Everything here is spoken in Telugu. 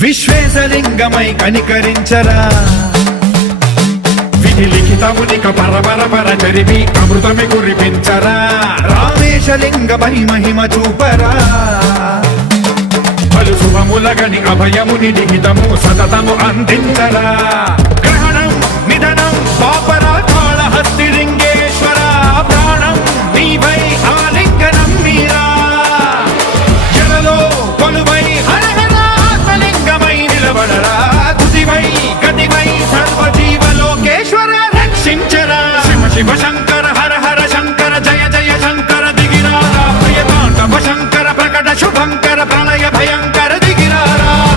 విశ్వేశలింగమై కనికరించరా విధి లిఖితమునిక పరపర చరిమి అమృతమి కురిపించరా రామేశలింగమై మహిమ చూపరా పలు శుభములగని అభయముని లిఖితము సతతము అందించరా గ్రహణం నిధనం పాప